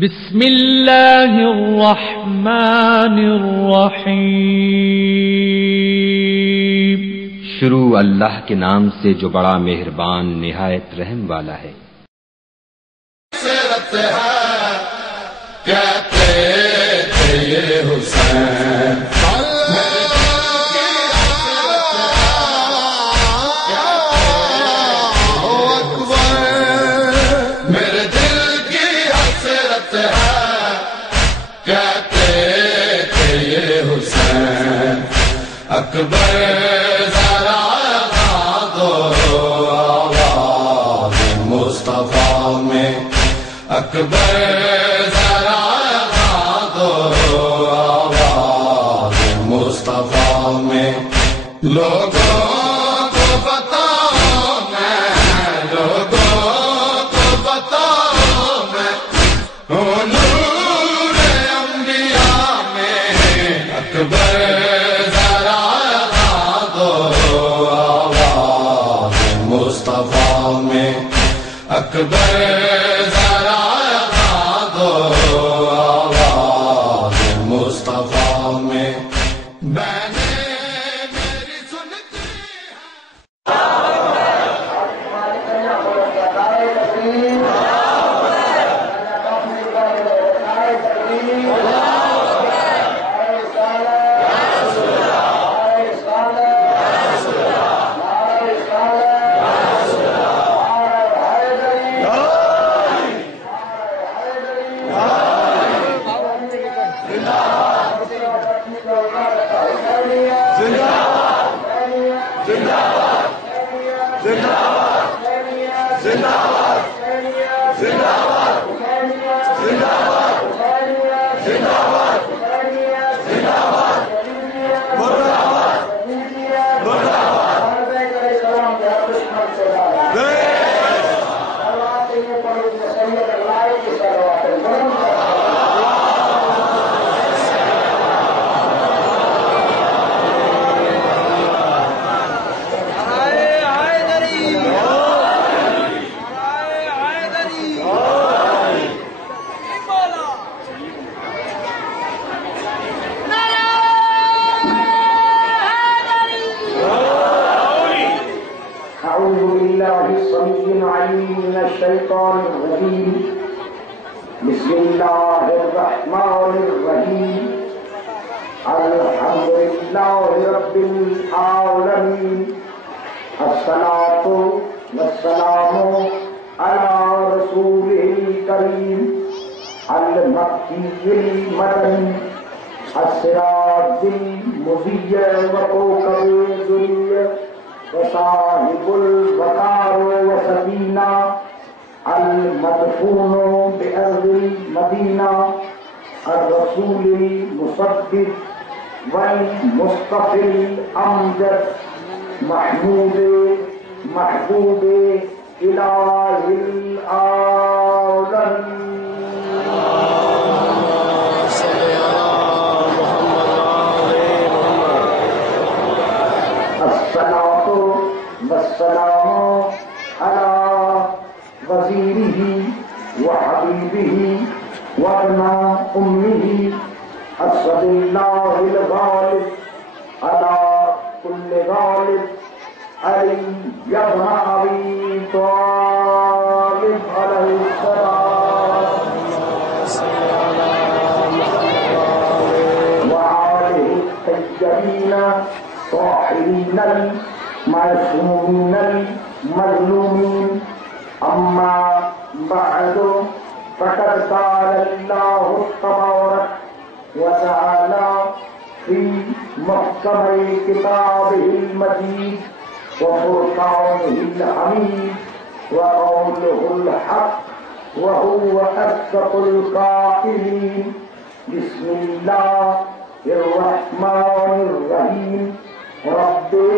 बिस्मिल्लाहिर्रहमानिर्रहीम। शुरू अल्लाह के नाम से जो बड़ा मेहरबान निहायत रहम वाला है। कहते थे ये हुसैन मेरे दिल की हसरत है। कहते थे ये हुसैन अकबर जरा दो आवाज़ मुस्तफा में। अकबर जरा दो आवाज़ मुस्तफा में। लोगों को बताओ मैं, लोगों को बताओ मैं हूँ नूर अंबिया में। अकबर जरा दो आवाज़ मुस्तफा में। अकबर जरा दो आवाज़ मुस्तफा में। मैंने मेरी सुनती बिस्मिल्लाहिर्रहमानिर्रहीम। अल्हम्दुलिल्लाहि रब्बिल आलमीन। अस्सलातु वस्सलामु अला रसूलिल करीम अल मक्कियिल मदनी अस्सिराजिल मुज़िय्य व कौकबिल दुर्य व साहिबुल वकार व सकीना अल मदफूनो बिअर्दिल मदीना अर्रसूलिल मुसद्दिक वल मुस्तफिल अमजद महमूद महबूब इलाहिल आलमीन। अस्सलातु वस्सलामु अला वज़ीरिही व हबीबिही व अब्ना उम्मिही अस्सदिल्लाहिल गालिब अला कुल्लि गालिब अली यब्ना अबी तालिब अलैहिस्सलाम व आलिहि तय्यबीन ताहिरीन मअसूमीन मज़लूमीन। अम्मा बअदु फ़क़द क़ाल अल्लाहु तबारक व तआला फ़ी मुहकमिल किताबिहिल मजीद व फ़ुरक़ानिहिल हमीद व क़ौलुहुल हक़ व हुव अस्दक़ुल क़ाइलीन। बिस्मिल्लाहिर्रहमानिर्रहीम। रब्बि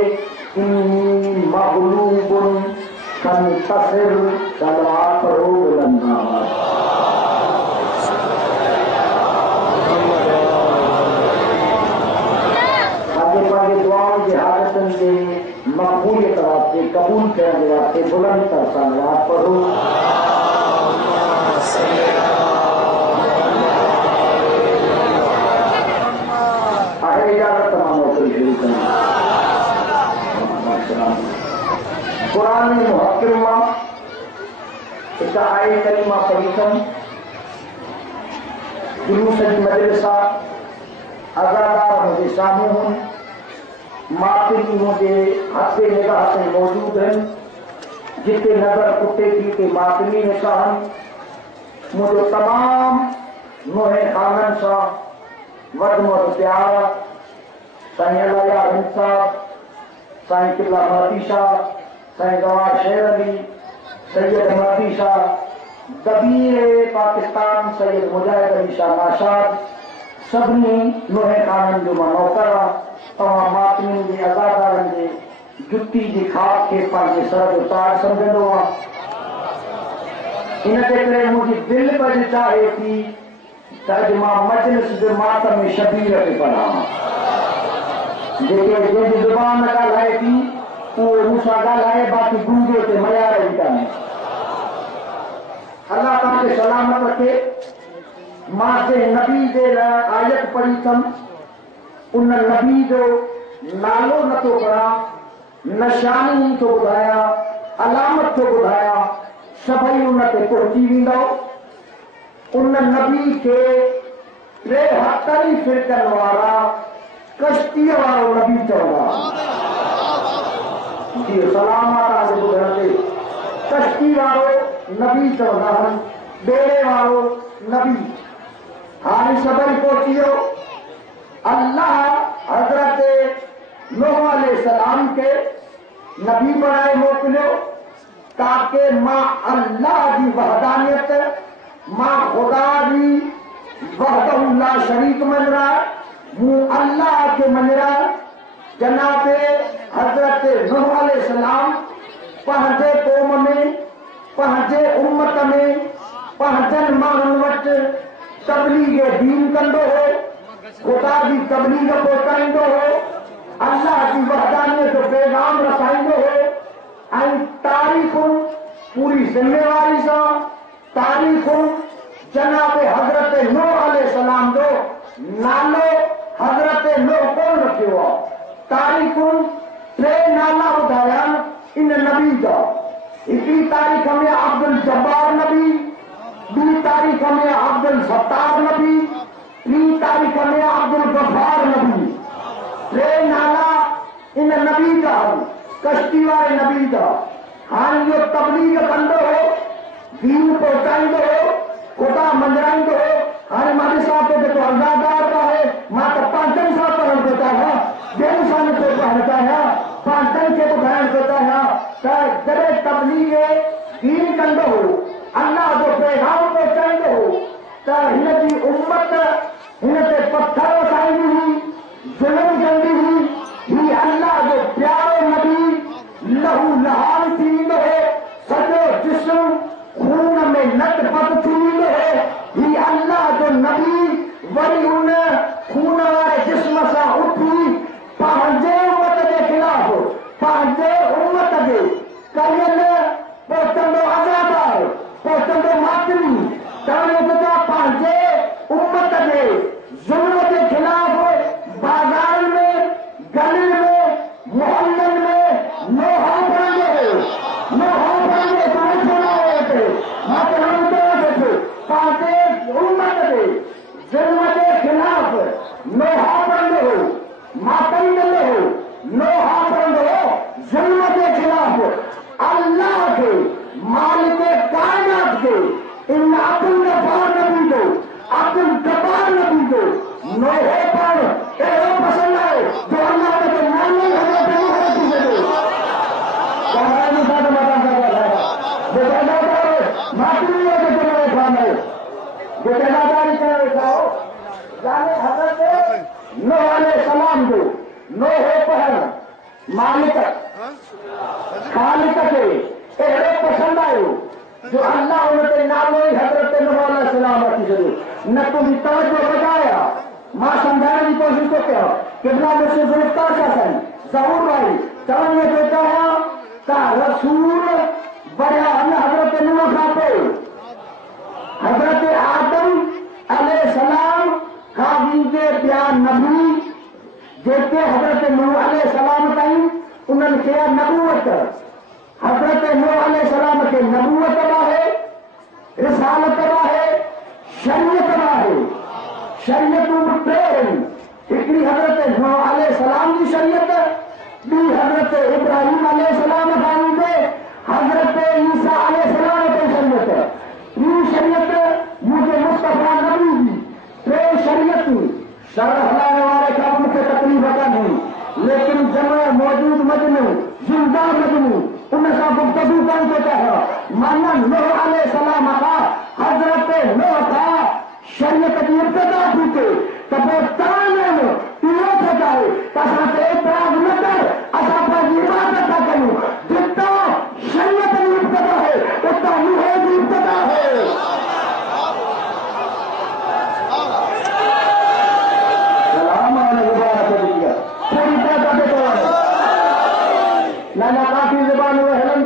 इन्नी मग़लूबुन फंतसिर। सलवात पढ़ो बुलंदा। आगे पागे दुआओं की हालतन के मकबूलियत वास्ते कबूल करने वास्ते बुलंद सलवात पढ़ो। कुरान मुहक्किमा एक आयत करीमा पढ़ीतम जुलूस जी मजलिसा अज़ादार मुझे सामूं मातमी मुझे हथे निगाह से मौजूद हैं जिते नजर कुत्ते की के मातमी निशान मुझे तमाम नोहे खानन सा वद मद प्यार साईं अलाया इंसाफ साईं किबला महदी शाह साईं गवार शेर अली सैयद महदी शाह दबीर पाकिस्तान सैयद मुजाहिद अली शाह नाशाद सभी नोहे खानन जो नौकर तमाम मातमी के अज़ादारनि जे जुत्ती जी खाक के पंहिंजे सर जो ताज समझंदो आहियां। इन जे करे मुंहिंजी दिलि पिण चाहे थी त अॼु मां मजलिस जे मातम में शबीर ते पढ़ां जेके जंहिंजी ज़ुबान ॻाल्हाए थी उहो मूंसां ॻाल्हाए बाक़ी गूंगे ते मयार ई कान्हे। अल्लाह तव्हांखे सलामत रखे। मां जे नबी जे लाइ आयत पढ़ी अथमि उन नबी जो नालो नथो पढ़ां निशानी थो ॿुधायां अलामत थो ॿुधायां सभई उन ते पहुची वेंदो। उन नबी खे टे हथनि फिरकनि वारा कश्तीअ वारो नबी चवंदा। जी सलाम तव्हांजे ॿुधण ते कश्ती वारो नबी चवंदा आहिनि ॿेड़े वारो नबी। हाणे सभई पहुची वियो। अल्लाह हज़रत नूह अलैहिस्सलाम के नबी बनाए मोकिलियो ताकि मां अल्लाह जी वहदानियत मां खुदा जी वहदहु ला शरीक मञा हूं अल्लाह के मञा। जनाब हज़रत नूह अलैहिस्सलाम पंहिंजे क़ौम में पंहिंजे उम्मत में पंहिंजनि माण्हुनि वटि तबलीग दीन कंदो हो खुदा जी तबलीग पहुचाईंदो हो अल्लाह जी वहदानियत जो पैगाम रसाईंदो हो ऐं तारीख़ूं पूरी ज़िम्मेवारी सां तारीख़ूं जनाब हज़रत नूह अलैहिस्सलाम जो नालो हज़रत नूह कोन रखियो आहे। तारीख़ूं टे नाला ॿुधाया इन नबी जा। हिकिड़ी तारीख़ में अब्दुल जब्बार नबी ॿी तारीख़ में अब्दुल सत्तार नबी टी तारीख़ में अब्दुल गफ़ार नबी। टे नाला इन नबी जा कश्ती वारे नबी जा। हाणे इहो तबलीग कंदो हो दीन पहुचाईंदो हो खुदा मंझाईंदो हो। हाणे मां ॾिसां थो जेको अज़ादार आहे मां त पंहिंजनि सां पढ़णु थो चाहियां ॿियनि सां नथो पढ़णु चाहियां पंहिंजनि खे ॿुधाइणु थो चाहियां त जॾहिं तबलीग दीन कंदो हो अल्लाह जो पैगाम पहुचाईंदो हो त हिन जी उम्मत हिन ते पत्थर वसाईंदी हुई ज़ुल्म कंदी हुई। ही अल्लाह जो प्यारो नबी लहू लहान थी वेंदो हो सॼो जिस्म खून में लथपथ थी वेंदो हो। ही अल्लाह जो नबी वरी उन खून वारे जिस्म सां उथी पंहिंजे उम्मत जे ख़िलाफ़ पंहिंजे उम्मत जे कयल पहुचंदो अज़ादार पहुचंदो मातमी तव्हां पंहिंजे उम्मत जे ज़ुल्म जे ख़िलाफ़ बाज़ार में गलियुनि में मोहल्लनि में लोहा पढ़ंदो मां चवंदो पंहिंजे उम्मत जे ज़ुल्म जे ख़िलाफ़ लोहा पढ़ंदो हो मातम कंदो हो लोहा पढ़ंदो हो ज़ुल्म जे ख़िलाफ़ अल्लाह खे मालिक काइनात खे इन अब्दुल गफ़ार नबी जो अब्दुल जब्बार नबी जो लोहे पर अहिड़ो पसंदि आहे जो अल्लाह खे नालो ई हज़रत नूह रखी छॾियो। कहाणी सां त मां मातमीअ खे चवण वेठा आहियो जो जनादारी करण वेठा हो यानी हज़रत नूह अलैहिस्सलाम जो लोहे पढ़णु मालिक ख़ालिक खे अहिड़ो पसंदि आयो जो अल्लाह उन ते नालो ई हज़रत नूह अलैहिस्सलाम रखी छॾियो। न तुंहिंजी तवजो बचाया मां सम्झाइण जी कोशिशि थो कयां किबला मुझसे गिरफ़्तार था थियनि ज़रूर भाई चवण में थो चाहियां त रसूल बढ़िया हज़रत नूह खां पोइ हज़रत आदम अलैहिस्सलाम खां ॿीं ॿिया नबी जेके हज़रत नूह अलैहिस्सलाम ताईं उन्हनि खे नबूवत हज़रत नूह अलैहिस्सलाम के नबूवत तबाह है, रिसालत तबाह है, शरीयत तबाह है। शरीयत ट्रेन हिकिड़ी हज़रत नूह अलैहिस्सलाम जी शरीयत, ॿी हज़रत इब्राहिम अलैहिस्सलाम खां ईंदे हज़रत ईसा अलैहिस्सलाम ते शरीयत, ॿी शरीयत मुंहिंजे मुस्तफ़ा नबी जी, टे शरीयत शर हलाइण वारे खां मूंखे तकलीफ़ कान्हे, लेकिन जमा मौजूद मजनू जिंदा मजनू उन सां गुफ़्तगू कनि थो चाहियां। माना नूह अलैहिस्सलाम खां हज़रत नूह खां शरीयत जी इब्तिदा थी थिए त पोइ तव्हां इहो थो चाहे त असांखे एतिराज़ न कर, असां पंहिंजी इबादत था कयूं। जितां शरीयत जी इब्तिदा है उतां नूह जी इब्तिदा है। ना काफी जुबान हुए हलन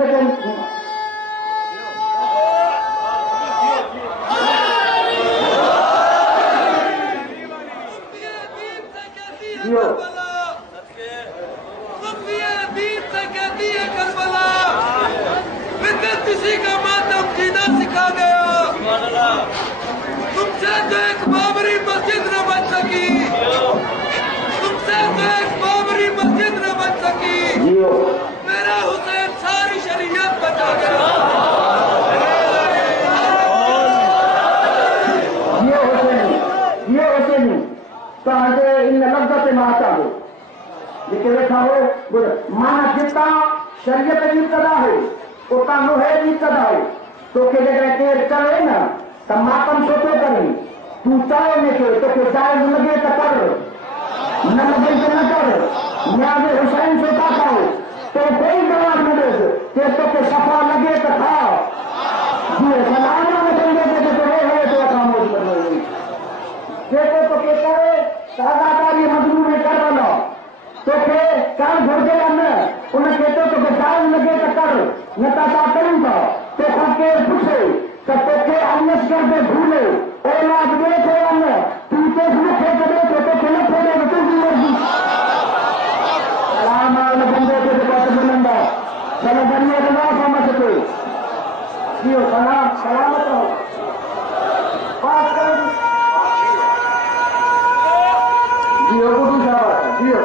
जियो किसी का मातम जीना सिखा गया, तुमसे तो एक बाबरी मस्जिद न बन सकी, तुमसे तो एक बाबरी मस्जिद न बन सकी, मेरा हुसैन सारी शरीयत बचा गया। ये हुसैन तव्हांजे इन लफ़्ज़ ते मां अचां थो जेके वेठा हो माना जितां शरीयत जी इब्तिदा है उतां नूह जी इब्तिदा है। तोखे जेकॾहिं केरु चवे न त मातम छो थो करे, तूं चए नथो, तोखे जाइज़ लॻे त कर, न लॻे त न कर। न्याज़ हुसैन छो था खाओ, तो कोई जवाब न ॾेसि के तोखे सफ़ा लॻे त खा। जीअं सलाम न कंदे जेको रोहे तो खामोश कंदो, जेको तोखे करे त अदाकारी मजनू में कर वञो, तोखे करणु घुरिजे या न, उनखे तोखे जाइज़ लॻे त कर, न त असां कयूं था। तोखां केरु पुछे त तोखे अनस्कर ते भूले औलाद ॾे थो या न, तूं चएसि मूंखे त ॾे थो, तोखे न थो ॾे त तुंहिंजी मर्ज़ी। सलाम आल बंदे खे जेको हथ मिलंदा चलो बनिए रहा समझ के जियो सलाम सलामत रहो पास कर जियो गुरु साहब जियो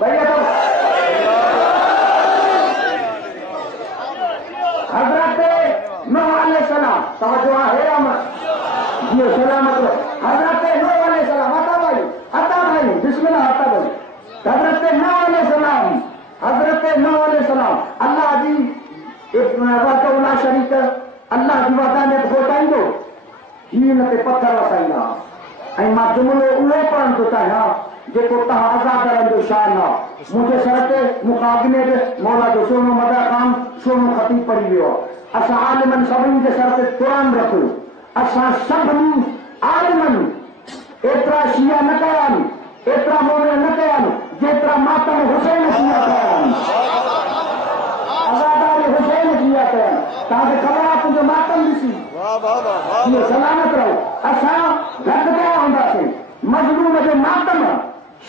भैया तो हजरत नूह अलैहिस्सलाम तवज्जो है अमर जियो सलामत रहो। हजरत नूह अलैहिस्सलाम आता भाई बिस्मिल्लाह आता भाई। हजरत नूह अलैहिस्सलाम अल्लाह जी वहदहु शरीक अल्लाह जी वहदानियत पहुचाईंदो हीन ते पत्थर वसाईंदा। ऐं मां जुमिलो उहो पढ़णु थो चाहियां जेको तव्हां अज़ादरनि जो शान आहे। मुंहिंजे सर ते मुक़ाबिले में मौला जो सोनो मदा ख़ान सोनो ख़तीब पढ़ी वियो आहे। असां आलिमनि सभिनी जे सर ते क़ुरान रखो। असां सभिनी आलिमनि एतिरा शिया न कया आहिनि, एतिरा मोमिन न कया आहिनि जेतिरा मातम हुसैन शिया कया आहिनि, अज़ादार हुसैन शिया कया आहिनि। तव्हांखे ख़बर आहे तुंहिंजो मातम ॾिसी इहो सलामत रहो। असां घटि कया हूंदासीं, मज़लूम जो मातम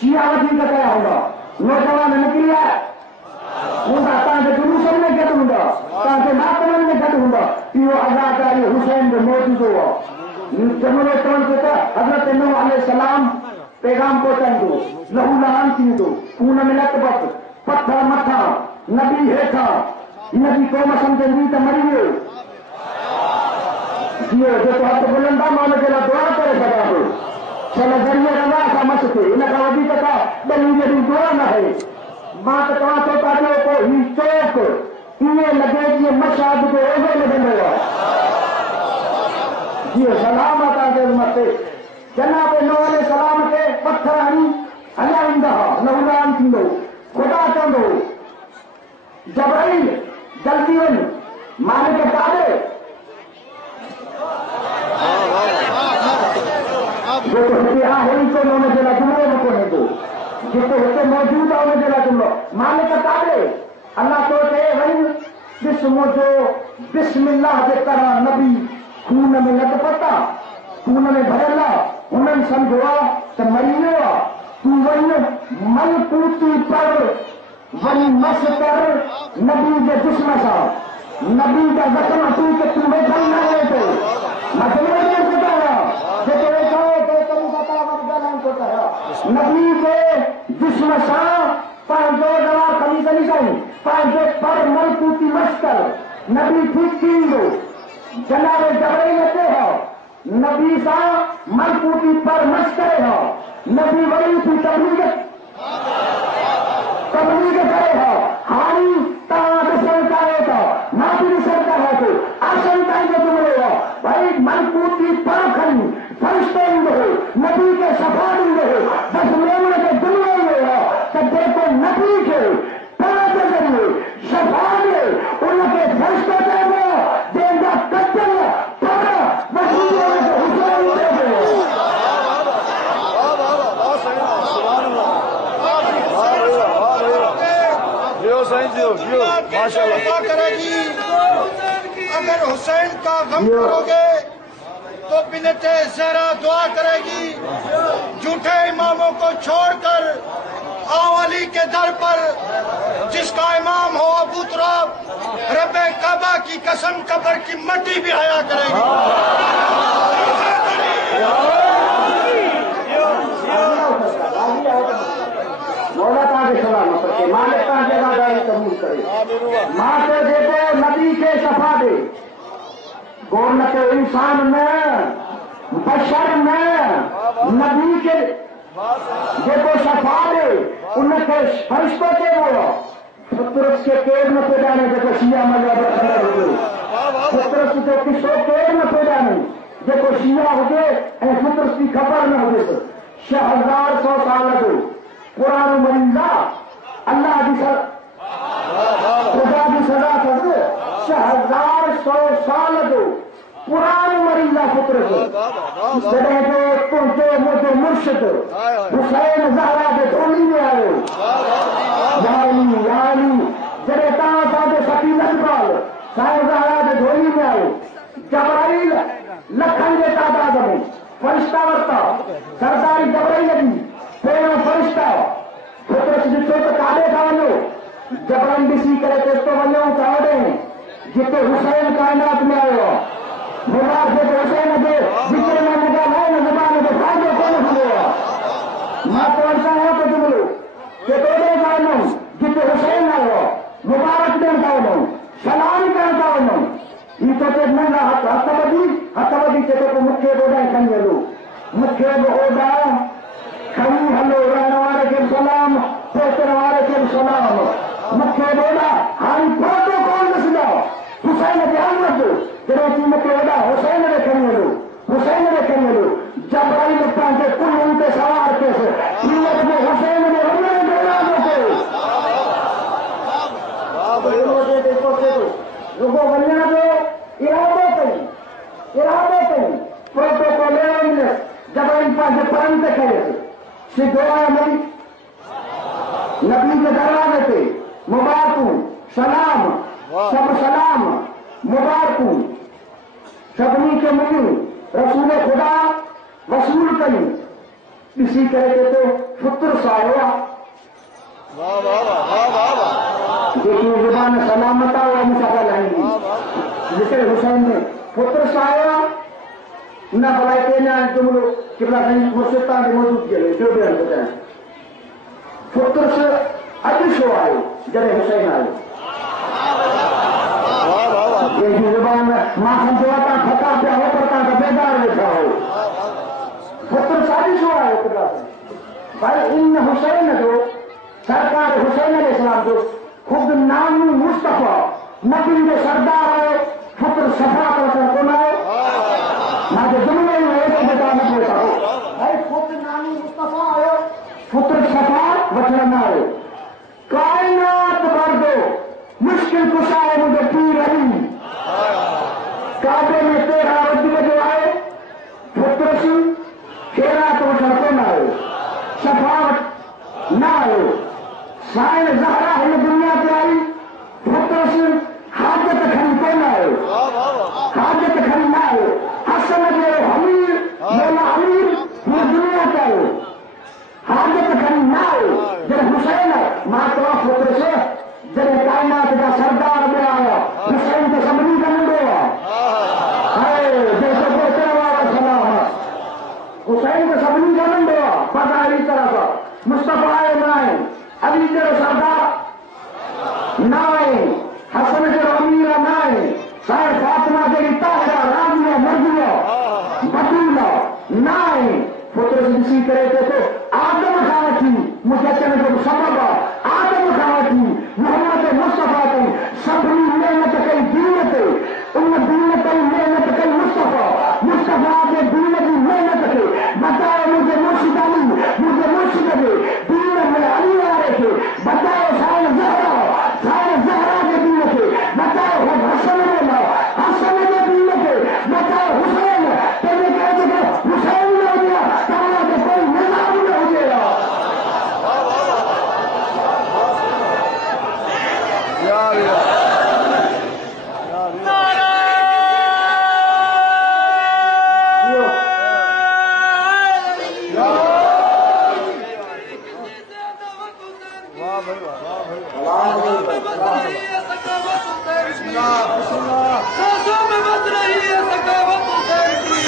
शिया वधीक कया हूंदा। नौजवान निकिरी आया हूंदा, तव्हांजे जुलूसनि में गॾु हूंदा, तव्हांजे मातमनि में गॾु हूंदा। इहो अज़ादार हुसैन जो मौजूदो आहे। जमुनो चवनि था हज़रत नूह अलैहिस्सलाम पैगाम पहुचाईंदो, लहू लहान थींदो, खून में लथपथ, पत्थर मथा, नबी हेठां, हिन जी क़ौम सम्झंदी त मरी वियो। जियो जेको हथ बुलंदा मां हुनजे लाइ दुआ करे सघां थो। चलो ज़रिए रवा सां मस थिए, इन खां वधीक का ॿई जहिड़ी दुआ न आहे। मां त चवां थो तव्हांजो पोइ ही चौक ईअं लॻे जीअं मशाद जो ओज़ो लॻंदो आहे। जियो सलाम आहे तव्हांजे मथे। जनाब नूह अलैहिस्सलाम खे पत्थर हणी हलाईंदा हुआ, लहूलान थींदो। ख़ुदा चवंदो जबराइल जल्दी वञ मालिक काॾे जेको हिते आहे ई कोन हुनजे लाइ जुमिलो न कोन्हे को, जेको हिते मौजूदु आहे हुनजे लाइ जुमिलो मालिक काॾे। अल्लाह तो चए वञ ॾिस मुंहिंजो बिस्मिल्लाह जे तरह नबी खून में लथपथ आहे, खून में भरियल आहे। हुननि सम्झो आहे त मरी वियो आहे। तूं वञ मलकूती पर वञी मस कर नबी जे जिस्म सां, नबी का वचन असूल के तुम बैठा न रहे थे मजलूर से कह रहा जो तेरे कहो तो कभी बता नाम करता है नबी के जिस्म शाह पांचो दवा कमी कमी कहीं पांचो पर मलकूती मस्कर नबी ठीक तीन दो जनाब जबरे लेते हो नबी सा मलकूती पर मस्कर हो नबी वही थी तबलीग करे हो हारी संता है तो नाती संता है तो असंता जो तुम रहे हो भाई मलकूती पर खड़ी फरिश्ते हो नबी के सफा देंगे बस मेरे के दुनिया में हो तो देखो नबी के पर के जरिए सफा दे उनके फरिश्ते देगा कत्ल पर मसीह हुसैन देंगे माशाअल्लाह करेगी। अगर हुसैन का गम करोगे तो बिनते ज़हरा दुआ करेगी। झूठे इमामों को छोड़कर आओ अली के दर पर जिसका इमाम हो अबू तुराब रब्बे काबा की कसम कब्र की मट्टी भी हया करेगी। मौला ताके सलामत रखे मालिक का जगह कबूल करे माँ से देखो नबी के सफा दे गोन के इंसान में बशर में नबी के देखो सफा दे उनके फरिश्तों के वो पुत्र के पेड़ में पैदा नहीं देखो शिया मजा पुत्र के किसो पेड़ में पैदा नहीं देखो शिया हो गए पुत्र की खबर में हो गए 1000 साल दो कुरान मरीजा अल्लाह की खुदा की सजा कर 1000 साल दो पुरान मरीजा पुत्र को तुमके मुझे मुर्शिद हुसैन ज़हरा के धोनी में आयो यानी जड़े ताजे सकीनत पाल साईं ज़हरा के धोनी में आयो जबराइल लखन के तादाद में फरिश्ता वरता सरदारी जबराइल लगी पेड़ फरिश्ता पुत्र जिसो तो काले का वनो जबरन बिसी करे तो वनो कावड़े जिते हुसैन कायनात में आयो मुराद के हुसैन दे जिक्र में मजा है न जबान में फायदे कौन हुआ मां तो ऐसा है तो तुम लोग के दे गानो जिते हुसैन आयो मुबारक दे गानो सलाम करता वनो ई तो ते नंगा हतबदी के तो मुख्य बोड़ा खंजलो मुख्य बोड़ा खड़ी हलो रहने के सलाम पोतने वाले के सलाम मुख्य बोला हम प्रोटोकॉल में सुनाओ हुसैन ध्यान रखो जरा तुम मुख्य बोला हुसैन ने खेल लो जब भाई लगता है कुल उनके सवार कैसे कीमत में हुसैन ने हमने बोला देखो लोगों बनिया दो इरादे कहीं प्रोटोकॉल जब इन पास परम से खेले सिद्धोया नबी के दरवाजे पे मुबारकू सलाम सब सलाम मुबारकू सबनी के मिली रसूल खुदा वसूल करी इसी तरह के तो पुत्र साया देखिए जुबान सलामता हुआ मुसाफा लाएंगी जिसे हुसैन ने पुत्र साया न भलाई ना तुम लोग किबला कहीं मुर्शिदा में मौजूद किए जो भी हम बताएं पुत्र से अदृश्य आए जब हुसैन आए ये जुबान मां समझाता थका पे हो पड़ता तो बेदार बैठा हो पुत्र शादी शो आए किबला से भाई इन हुसैन जो सरकार हुसैन अलैहिस्सलाम जो खुद नाम मुस्तफा नबी के सरदार है पुत्र सफा कर कौन आए ना जो दुनिया में एक बेटा न होता हो भाई पुत्र नामी मुस्तफा आयो पुत्र सफा वचन आयो कायनात भर दो मुश्किल कुशा है मुझे पीर अली काबे में 13 बजे जो आए पुत्र सिंह खेरा तो सड़कों न आयो सफावत न आयो साईं ज़हरा है दुनिया पे आई पुत्र सिंह हाजत खड़ी को न आयो हाजत खड़ी न आयो हसन जो हमीर मौला अमीर ये दुनिया का आयो हाजत खड़ी न आयो जब हुसैन मातवा पुत्र से जब कायनात का सरदार में आया हुसैन मुस्तफा नाए अली जो सरदार नाए हसन जो अमीरा नाए साए फातिमा जी ताहिरा राजिया मर्जिया बतूला नाए पुत्र ॾिसी करे तो आदम खां वठी मूंखे अचण जो सबब आदम खां वठी मोहम्मद मुस्तफा ताईं सभिनी महिनत कई दीन ते उन दीन ताईं महिनत कई मुस्तफा जे दीन जी महिनत खे बताए मुंहिंजे मुर्शिद जे दीन में अली वारे खे बताए साईं ज़हरा जे दीन खे बताए हसन जे दीन खे बताए हुसैन पंहिंजे कंहिंजे हुसैन न हुजे तव्हांखे कोई निज़ाम न हुजे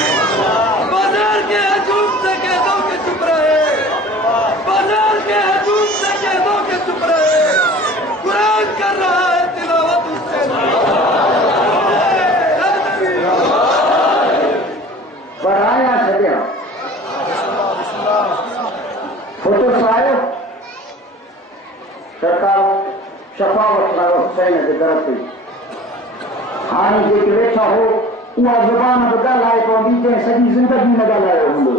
बाजार के हजूम से कह दो कि चुप रहे, बाजार के हजूम से कह दो कि चुप रहे, कुरान कर रहा है तिलावत उससे बढ़ाया छॾिया फोटो साहियो सरकार शफावत वारो हुसैन जे दर ते हाणे जेके वेठा हो उहा ज़ुबान बि ॻाल्हाए पवंदी जंहिं सॼी ज़िंदगी न ॻाल्हायो हूंदो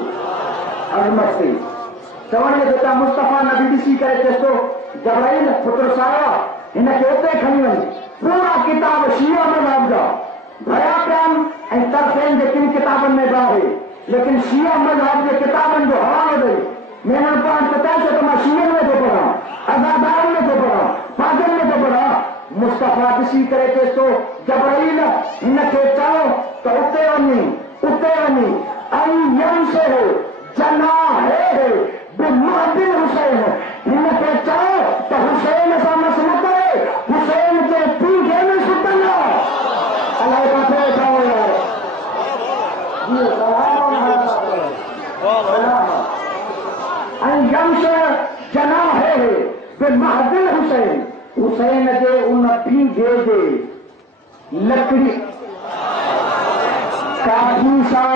अज़मत ते चवण में जेका मुस्तफा नबी ॾिसी करे चएसि थो जबराइल पुत्र साहिया हिनखे उते खणी वञ पूरा किताब शिया मज़हब जा भया पिया आहिनि ऐं तरफ़नि जे किन किताबनि में बि आहे लेकिन शिया मज़हब जे किताबनि जो हवालो ॾेई मेहनत पाण पता है तो मैं शियन में तो पढ़ा अज़ादार में तो पढ़ा पागल में तो पढ़ा मुस्तफा ॾिसी करे चएसि थो जबराइल हिनखे चओ त उते वञी ऐं यमसे हो जनाहे बिमहदिल हुसैन हिनखे चओ त हुसैन सां मस न करे हुसैन जे पीढ़े में सुतल अलाए किथे वेठा हो यार ऐं यमसे जनाहे बिमहदिल हुसैन हुसैन जे उन पीढ़े जे लकड़ी काठी सां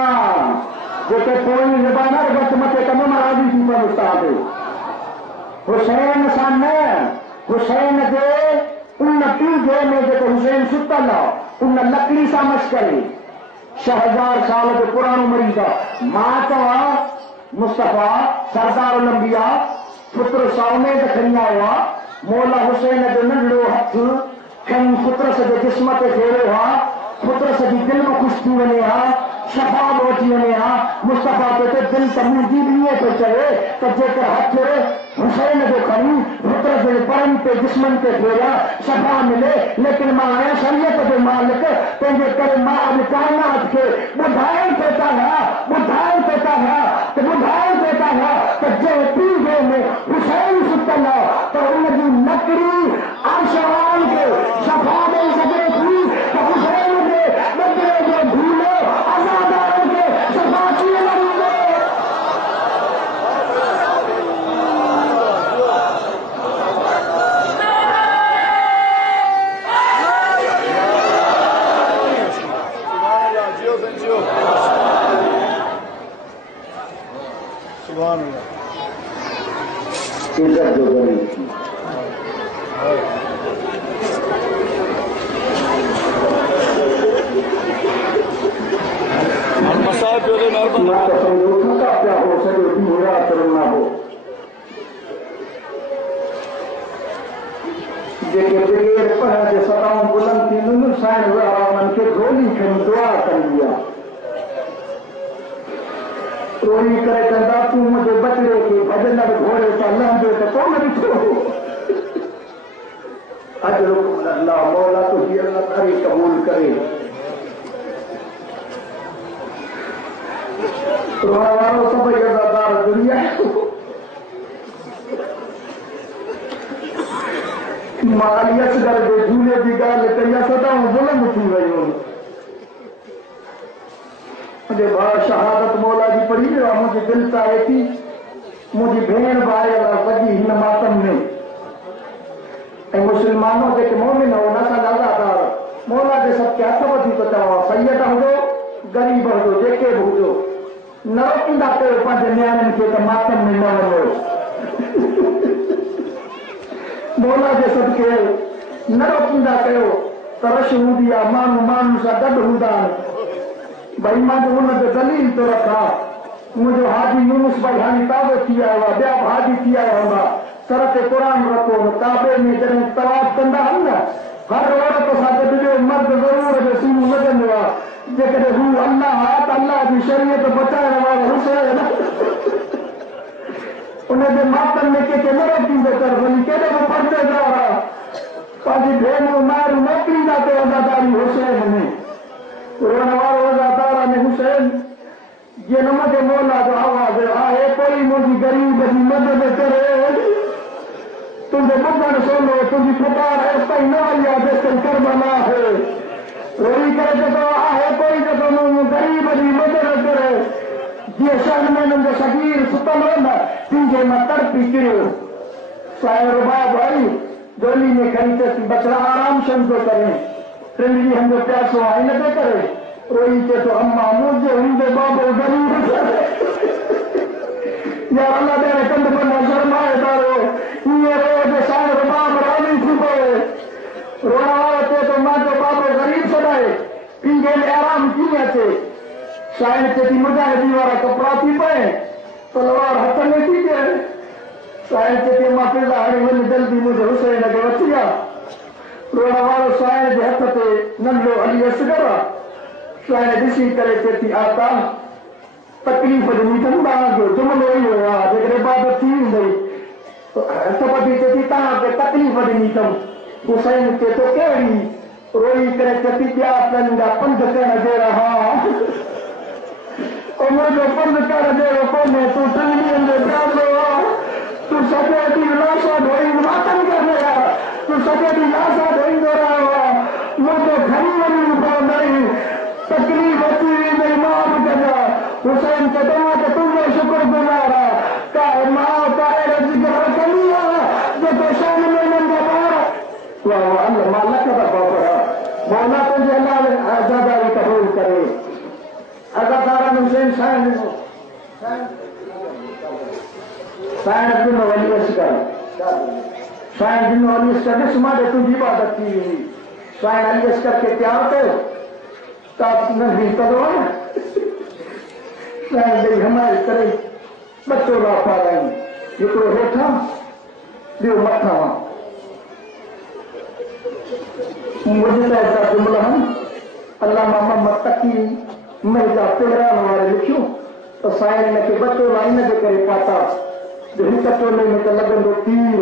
जेके पोइ ज़बान घटि मथे कम मां राज़ी थी पियो उस्ताद हुसैन सां न हुसैन जे उन पीढ़े में जेको हुसैन सुतल आहे उन लकड़ी सां मश करे 6000 साल जो पुराणो मरीज़ आहे मां चवां मुस्तफा सरदार उलंबिया पुत्र साउमेद खणी आयो आहे मौला हुसैन जो नंढड़ो हथ खणी पुत्र जे जिस्म ते फेरियो आहे पुत्र जी दिल में खुश थी वञे हा शफा बि अची वञे हा मुस्तफा ते दिल त मुंहिंजी बि ईअं थो चए त जेकर हथ हुसैन जो खणी पुत्र जे परनि ते जिस्मनि ते फेरिया शफा मिले लेकिन मां आहियां शरीयत जो मालिक तंहिंजे करे मां अॼु काइनात खे ॿुधाइण थो चाहियां त जंहिं पीढ़े में हुसैन सुतल आहे त उनजी लकड़ी अर्शवान खे शफा ॾेई सघे थी त हुसैन जे बदिले जो धूलो आज़ादारनि खे शफा कीअं न ॾींदो इज्जत जो गरीब थी ना तो संगठन का क्या हो सके बुरा करना हो जेके बगैर पढ़ जे सदाऊं बुलंद थी नुन साइण वारा उन्हनि खे गोली खणी दुआ कंदी आहे रोई करे चवंदा तूं मुंहिंजे बचड़े खे भॼन घोड़े सां लहंदे त कोन ॾिठो अॼु अल्लाह मौला तुंहिंजी अल्लाह तारी क़बूल करे रोअण वारो सभई अज़ादार दुनिया मां अली असगर जे झूले जी ॻाल्हि कई आहे सदाऊं बुलंद थी वयूं मुंहिंजे भाउ शहादत मौला जी पढ़ी वियो आहे मुंहिंजी दिलि चाहे थी मुझी भेण भाई वजी हिन मातम में मुसलमानों के मोमिन हो न अज़ादार मौला के सबके हथ वधी तो चवो सैयद हुजो गरीब हुजो जेके भी हुजो न रोकींदा कयो पंहिंजे नियाणियुनि खे त मातम में न वञो मौला जे सदके न रोकींदा कयो त रश हूंदी आहे माण्हू माण्हू सां गॾु हूंदा आहिनि भई मां हुनजो दलील थो रखां मुझे हाजी यूनुस भाई हानी ताज़ो थी आयो आहे ॿिया हाजी थी आया हूंदा सर ते क़ुर रखो काबे में जॾहिं तवाफ़ कंदा आहिनि न हर औरत सां गॾु ॿियो मर्द ज़रूर जो सीनो लॻंदो आहे जेकॾहिं हू अल्लाह आहे त अल्लाह जी शरीयत बचाइण वारो हुसैन उनजे मातम में कंहिंखे न रोकींदो कर वञी केॾो बि परदेदार आहे पंहिंजी भेनरूं मायूं मोकिलींदा कयो अज़ादारी हुसैन में रोअण वारो अज़ादार में हुसैन ये न मुझे मौला जो आवाज़ आहे कोई मुझी गरीब जी मदद करे तुझे बुधण सोनो तुझी पुकार है ताईं न आई आहे जेसिताईं करबला है रोई करे चवंदो आहे कोई जेको गरीब जी मदद करे जीअं शहर में हुननि जो शकीर सुतल हो न तुंहिंजे मां तड़पी किरियो साहिब बाब आई डोली में खड़ी चयसि बचड़ा आराम शंदो करे टिनि ॾींहंनि जो प्यासो आहे हिन ते करे रोई चए थो अम्मा मुंहिंजे हूंदे बाबो गरीब यार अल्लाह ॾे कंद बंदा शर्माए तारो ईअं रोज़ साहिब बाब रानी थी पए रोअण वारो चए थो मुंहिंजो बाबो गरीब छॾाए पींघे में आराम कीअं अचे शाइर चए थी मुजाहिदी वारा कपिड़ा थी पए तलवार हथ में थी ॾिए शाइर चए थी मां पिला हाणे वञी जल्दी मुंहिंजे हुसैन खे वठी आ रोअण वारो शाइर जे हथ ते नंढो अली असगर आहे शाइर ॾिसी करे चए थी आता तकलीफ़ ॾिनी अथनि तव्हांजो जुमिलो इहो आहे जेकॾहिं इबादत थी वेंदई हथ वठी चए थी तव्हांखे तकलीफ़ ॾिनी अथमि हुसैन चए थो कहिड़ी रोई करे चए थी ॿिया पंहिंजा पंध करण जहिड़ा हा मुंहिंजो पंध करण जहिड़ो कोन्हे तूं टिनि ॾींहंनि जो प्यालो आहे तूं सॼो ॾींहुं लाशा ढोई मातम करे आहे तूं सॼो ॾींहुं लाशा ढोईंदो रहियो आहे मुंहिंजो खणी वञी पवंदई तकलीफ़ अची वेंदई मां बि कजां हुसैन चवंदो आहे त तुंहिंजो शुक्रगुज़ार आहे का मां का अहिड़ो जिगर कंदी आहे जेको शाम में हिननि जा ॿार वाह वाह मां लख दफ़ा पढ़ा मौला तुंहिंजे अलाह आज़ादारी क़बूल करे अज़ादारनि हुसैन साइण ॾिनो साइण ॾिनो वली असगर साइण ॾिनो अली असगर ॾिस मां तुंहिंजी इबादत थी वेंदी साइण अली असगर खे तयारु कयो नंढी कदो आहे साइण ॾेई हमायल करे बचो लाफा लाइन हिकिड़ो हेठां ॿियो मथां मुंहिंजे त हेतिरा जुमिला आहिनि अलामा मोहम्मद तकी मिर्ज़ा तेहरान वारे लिखियो त साइण हिनखे बचो लाइन जे करे पाता जो हिक चोले में त लॻंदो तीर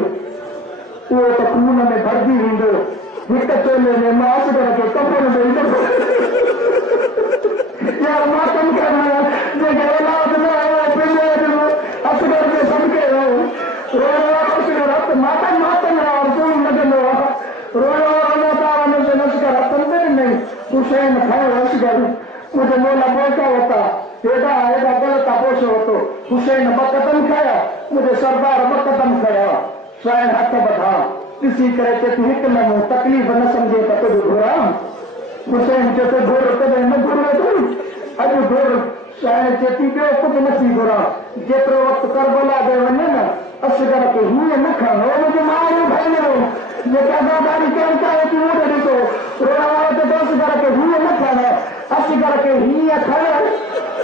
उहो त खून में भरिजी वेंदो हिक चोले में मां असगर खे कपड़ ॾेई यार मातम करना जेके औलाद न हो पंहिंजे असगर जे सदके हो रोअण वारो असगर हथ मातम वारो सूर लॻंदो आहे रोअण वारो अल्लाह ताला मुंहिंजे असगर हथनि ते ॾिनई हुसैन खयो असगर मुंहिंजे मौला पोचा वरिता हेॾा हेॾा ग़लति पोष वरितो हुसैन ॿ क़दम खया मुंहिंजे सरदार ॿ क़दम खया साइण हथ ॿधा ॾिसी करे चए थी हिकु न मूं तकलीफ़ न सम्झे त तुंहिंजो घुरां हुसैन चए थो घुर कॾहिं न घुरे थो अॼु घुर साइण चए थी ॿियो कुझु नथी घुरां जेतिरो वक़्तु करबला ॾे वञे न असगर खे हीअं न खणो मुंहिंजो माण्हू भेनरूं जेका अज़ादारी करणु चाहे थी उहो ॾिसो रोअण वारो चए थो असगर खे हीअं न खण असगर खे हीअं खण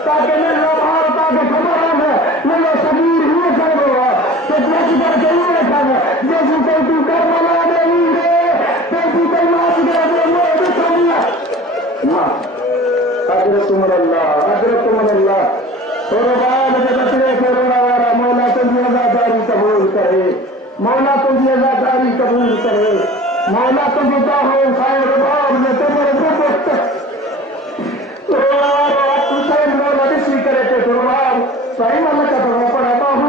ताकी नंढो ॿार तव्हांखे ख़बर आहे न नंढो शरीर हीअं खणबो आहे असगर खे हीअं खण जेसीं ताईं तूं करबला ॾे ईंदे तेसीं ताईं मां असगर जो मुंहुं ॾिसंदी आहे अजरतुम अल्लाह थोरो बाद जे बचड़े खे रोअण वारा मौला तुंहिंजी अज़ादारी क़बूल करे मौला तुंहिंजी अज़ादारी क़बूल करे मौला तुंहिंजो चाहो साहिब बाब ने तुमर गुबत रोअण वारो हुसैन मौला ॾिसी करे चए थो बाब साईं मां लख दफ़ा पढ़ा बाबू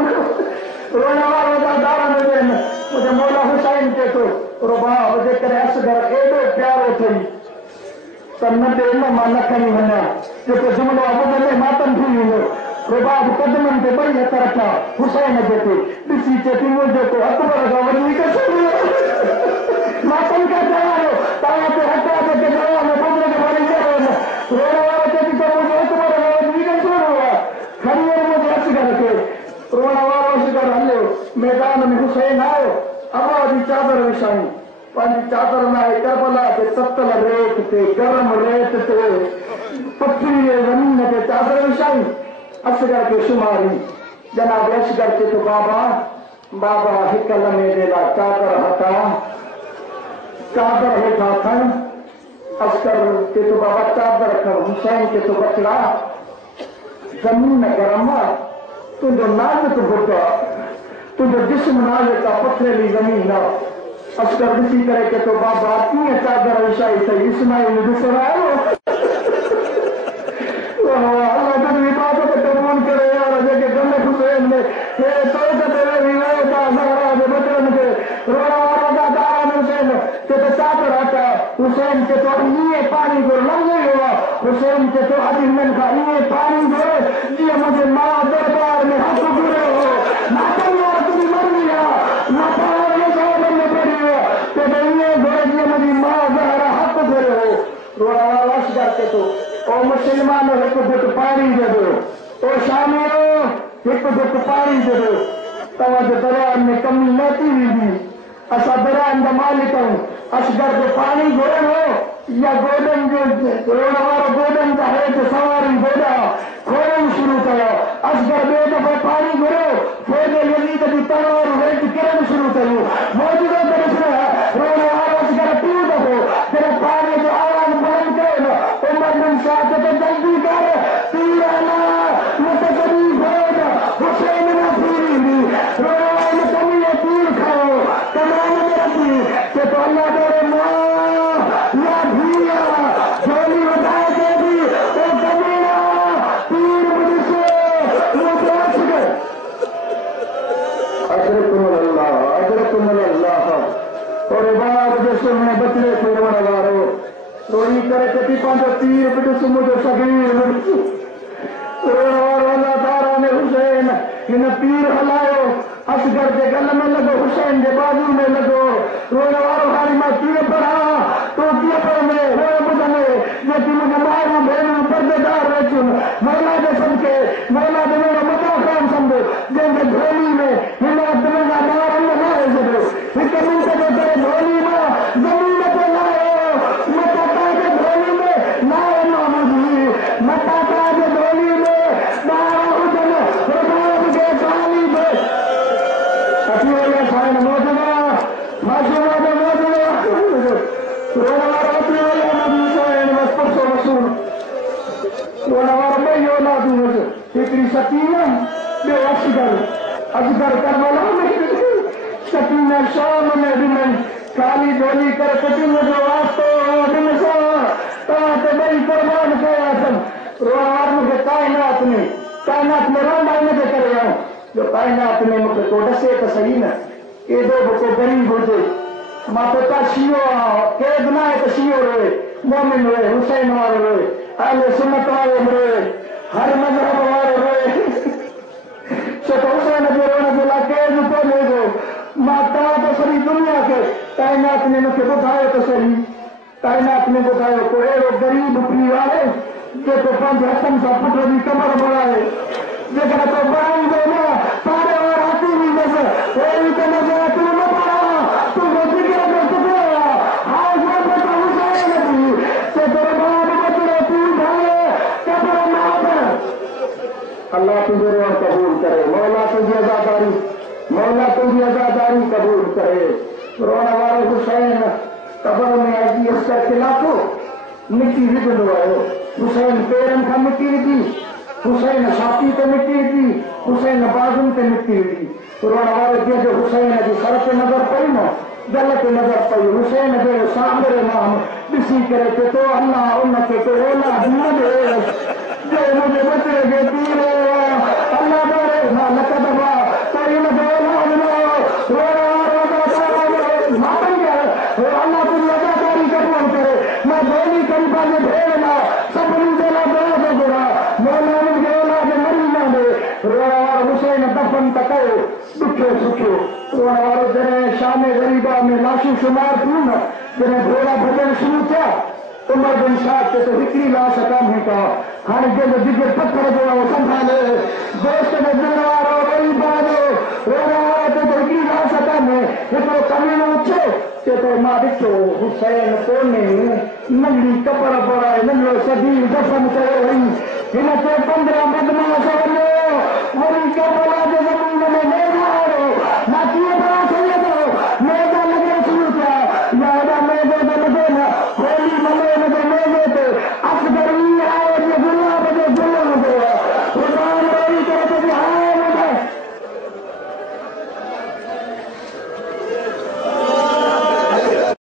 रोअण वारो अज़ादारनि में मुंहिंजो मौला हुसैन चए थो बाब जेकॾहिं असगर एॾो प्यारो अथई त न ॾे न मां न खणी वञा जेको जुमिलो आहे ॿुधंदे मातम थी वेंदो बाद कदमन ते बड़ी हथ रखा हुसैन जेके ॾिसी चेती मुंहिंजो को अकबर खां वधीक मां तनखा चवायो तव्हां ते हटा जेके दवा में बुज़ुर्ग मरी वियो रोड वारो चेती तो मुंहिंजो अकबर खां वधीक सुहिणो आहे खणी वियो मुंहिंजे असगर खे रोड वारो असगर हलियो मैदान में हुसैन आयो अबा जी चादर विछाई पंहिंजी चादर लाइ करबला ते ततल रेत ते गरम रेत ते पथरी ज़मीन ते चादर विछाई असगर के शुमारी जनाब असगर के तो बाबा बाबा हिक लम्हे जे लाइ चादर हटा चादर हेठा खण असगर के तो बाबा चादर खण हुसैन के तो बचड़ा जमीन गरम तुंहिंजो नाज़ुक घुट तुंहिंजो जिस्म नाज़ुक आहे पथरेली ज़मीन आहे असगर ॾिसी करे के तो बाबा कीअं चादर विछाई अथई इस्माइल ॾिसण आयो हुसैन के तो इए पानी को लंघ हुआ हुसैन के तो अॼु हिननि खां इए पानी घुरे जीअं मुंहिंजे माउ दरबार में हथ घुरे हो माता तुंहिंजी मर्ज़ी आहे माता साहिब में पढ़ी हो ते इए घुरे जीअं मुंहिंजी माउ ज़हरा हथ घुरे हो रोड़ा वारो असगर के तो ओ मुसलमान हिकु घुट पाणी दे दो ओ शामियो हिकु घुट पाणी दे दो तव्हांजे दरिया में कमी न थी वेंदी असां दरिया जा मालिक आहियूं असगर जो पानी घुरणो या गोॾनि जो रोड वारो गोॾनि जा हेठि सवारी गोॾा खोलण शुरू कयो असगर ॿियो दफ़ो पाणी घुरियो फ़ौज यज़ीद जी तलवारूं हेठि किरण शुरू कयूं मौजूदो ॾिसो रोड वारो असगर टियों दफ़ो जॾहिं पाणीअ जो आवाज़ बुलंद कयो न उमर बिन शाह चयो जल्दी कर तीर हला मूंखे कॾहिं फ़ौज हुसैन न थी वेंदी रोड वारो कमीअ तीर खाओ तमाम में रखी के तो अल्लाह तेरे मां या भैया झोली उठा के भी तो कमीना तीर मुझसे वो पहुंच गए अजरकुम अल्लाह और बाप जैसे मैं बचले फिरवण वारो रोई करे कति पांचो तीर पिटुस मुझे सगीर अल्लाह तारा ने हुसैन हिन तीर हलायो असगर के गल में लगो हुसैन के बाजू में लगो रोड वारो हारी मां कीअं पढ़ा तो कीअं पढ़ंदे हो ॿुधंदे जे तूं मुंहिंजो माण्हू भेणूं परदेदार रचुन मौला जे सदके मौला जो मेरा मदा ख़ान सम्झो जंहिंखे झोली में हिन दिल जा ॿार न लाहे छॾियो हिकु मिंट जे करे झोली मां ज़मीन ते लाहियो मता जे झोली में लाहे मामूदी मता जे झोली में ॿार हुजनि रुबाब खे गाली दे अची वई साईं मौजूदा मासूमा जो मौजूदा रोड वारो अची वई नबी साईं बस परसो वसूल रोड वारो ॿई औलादूं हुजे हिकिड़ी सकीना ॿियो असगर करबला में सकीना शाम में ॾिनई काली झोली करे कटिंग जो वास्तो ॾिन सां तव्हां ते ॿई क़ुर्बान कया अथनि रोड वारो मूंखे काइनात में रहंदा हिनजे करे आहियूं जो काइनात में मूंखे को ॾसे त सही न एॾो बि को ग़रीब हुजे मां पुता शियो आहियां केद न आहे त शियो रहे मोमिन रहे हुसैन वारो रहे अहले सुन्नत वारो रहे हर मज़हब वारो रहे छो त हुसैन जे रोण जे लाइ केर बि कोन हुजे मां तव्हां त सॼी दुनिया खे काइनात में मूंखे ॿुधायो त सही काइनात में ॿुधायो को अहिड़ो ग़रीब पीउ आहे जेको पंहिंजे हथनि सां पुट जी कमर बढ़ाए जेकर तो बढ़ाईंदो न पाड़े वारा हथी वेंदसि अहिड़ी त नज़र तूं न पढ़ा तुंहिंजो जिगर जो टुकड़ो आहे हाउ हुसैन दी से तोरो बाप बचड़ो तूं ठाहे कबर न वठ अल्लाह तुंहिंजो रोण कबूल करे मौला तुंहिंजी आज़ादारी कबूल करे रोण वारो हुसैन कबर में अची असर खिलाफ़ो मिटी विझंदो आयो हुसैन पेरनि खां मिटी विधी हुसैन छाती ते मिटी विधी हुसैन बाज़ुनि ते मिटी विधी रोण वारो जंहिंजो हुसैन जी सर ते नज़र पई न गल ते नज़र पई हुसैन जो सामरे मां ॾिसी करे के तो अल्लाह उनखे को औलाद न ॾे जो मुंहिंजे बचड़े खे तीर अल्लाह ॾे मां लख दफ़ा कोई हुनखे औलाद न रोण वारो अल्लाह तुंहिंजी अदाकारी कबूल करे मां धोनी कई पंहिंजे भेण लाइ सभिनी जे लाइ दुआ थो घुरां मौला मुंहिंजे औलाद मरी न ॾे कम तक दुखियो सुखियो वारो जॾहिं शाम ग़रीबा में लाशूं शुमार थियूं न जॾहिं घोड़ा भॼण शुरू थिया उमर बिन शाह ते त हिकिड़ी लाश कान्हे का हाणे जंहिंजो जिगर पत्थर जो आहे संभाले दोस्त में ॾिण वारो ग़रीबा जो रोअण वारो ते त हिकिड़ी लाश कान्हे हिकिड़ो कमीनो उछो ते त मां ॾिठो हुसैन कोन्हे नंढड़ी कपड़ पराए नंढड़ो सदी दफ़न कयो वई हिन खे 15 बदमाश